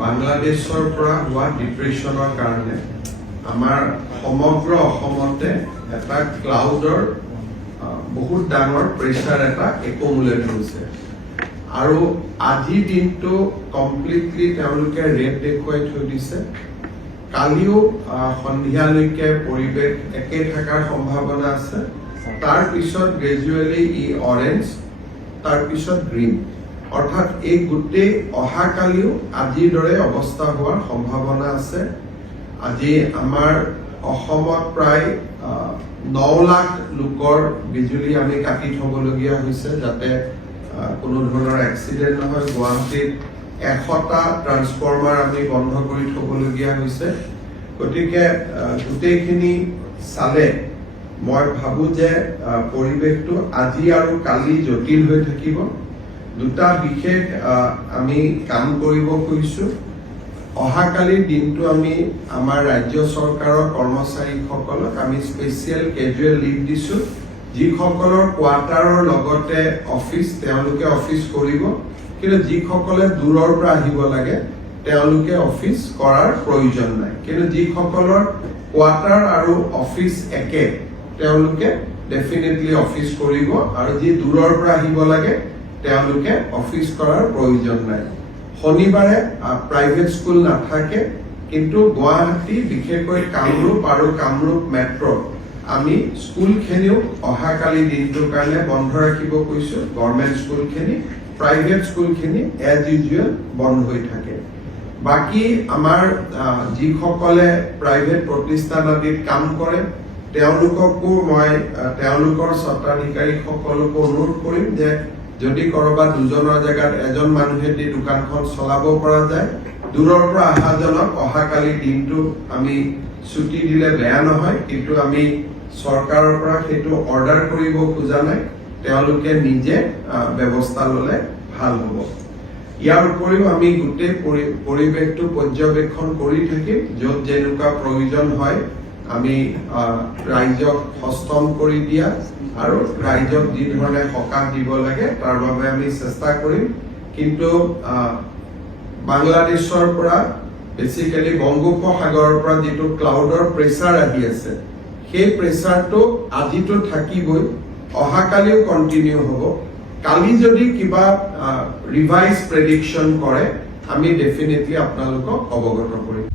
বাংলাদেশৰ পৰা হোৱা ডিপ্ৰেশ্যনৰ কাৰণে আমাৰ সমগ্ৰ অসমতে এটা ক্লাউডৰ বহুত ডাঙৰ প্ৰেছাৰ এটা একুমুলেট হৈছে আৰু আজিৰ দিনটো কমপ্লিটলি তেওঁলোকে ৰেড দেখুৱাই থৈ দিছে। কালিও সন্ধিয়ালৈকে পৰিৱেশ একে থকাৰ সম্ভাৱনা আছে। তাৰ পিছত গ্ৰেজুৱেলি ই অৰেঞ্জ, তাৰ পিছত গ্ৰীণ, অৰ্থাৎ এই গোটেই অহাকালিও আজিৰ দৰে অৱস্থা হোৱাৰ সম্ভাৱনা আছে। আজি আমাৰ অসমত প্ৰায় 9 লাখ লোকৰ বিজুলী আমি কাটি থবলগীয়া হৈছে যাতে কোনো ধৰণৰ এক্সিডেণ্ট নহয়। গুৱাহাটীত 100টা ট্ৰান্সফৰ্মাৰ আমি বন্ধ কৰি থবলগীয়া হৈছে। গতিকে গোটেইখিনি চালে মই ভাবো যে পৰিৱেশটো আজি আৰু কালি জটিল হৈ থাকিব। দুটা বিশেষ আমি কাম কৰিব খুজিছো। অহাকালিৰ দিনটো আমি আমাৰ ৰাজ্য চৰকাৰৰ কৰ্মচাৰীসকলক আমি স্পেচিয়েল কেজুৱেল লিভ দিছো। যিসকলৰ কোৱাৰ্টাৰৰ লগতে অফিচ তেওঁলোকে অফিচ কৰিব, কিন্তু যিসকলে দূৰৰ পৰা আহিব লাগে তেওঁলোকে অফিচ কৰাৰ প্ৰয়োজন নাই। কিন্তু যিসকলৰ কোৱাৰ্টাৰ আৰু অফিচ একে তেওঁলোকে ডেফিনেটলি অফিচ কৰিব, আৰু যি দূৰৰ পৰা আহিব লাগে তেওঁলোকে অফিচ কৰাৰ প্ৰয়োজন নাই। শনিবাৰে প্ৰাইভেট স্কুল নাথাকে, কিন্তু গুৱাহাটী বিশেষকৈ কামৰূপ আৰু কামৰূপ মেট্ৰ আমি স্কুলখিনিও অহাকালি দিনটোৰ কাৰণে বন্ধ ৰাখিব কৈছো। গভৰ্ণমেণ্ট স্কুলখিনি, প্ৰাইভেট স্কুলখিনি এজ ইউজুৱেল বন্ধ হৈ থাকে। বাকী আমাৰ যিসকলে প্ৰাইভেট প্ৰতিষ্ঠান আদিত কাম কৰে তেওঁলোককো মই তেওঁলোকৰ স্বত্বাধিকাৰীসকলকো অনুৰোধ কৰিম যে যদি কৰবাত দুজনৰ জেগাত এজন মানুহেদি দোকানখন চলাব পৰা যায়, দূৰৰ পৰা অহাজনক অহাকালি দিনটো আমি ছুটি দিলে বেয়া নহয়, কিন্তু আমি চৰকাৰৰ পৰা সেইটো অৰ্ডাৰ কৰিব খোজা নাই। তেওঁলোকে নিজে ব্যৱস্থা ললে ভাল হ'ব। ইয়াৰ উপৰিও আমি গোটেই পৰিৱেশটো পৰ্যবেক্ষণ কৰি থাকিম। য'ত যেনেকুৱা প্ৰয়োজন হয় আমি ৰাইজক সষ্টম কৰি দিয়া আৰু ৰাইজক যি ধৰণে সকাহ দিব লাগে তাৰ বাবে আমি চেষ্টা কৰিম। কিন্তু বাংলাদেশৰ পৰা বেচিকেলি বংগোপসাগৰৰ পৰা যিটো ক্লাউডৰ প্ৰেছাৰ আহি আছে, সেই প্ৰেছাৰটো আজিতো থাকিবই, অহাকালিও কণ্টিনিউ হ'ব। কালি যদি কিবা ৰিভাইজ প্ৰেডিকশ্যন কৰে আমি ডেফিনেটলি আপোনালোকক অৱগত কৰিম।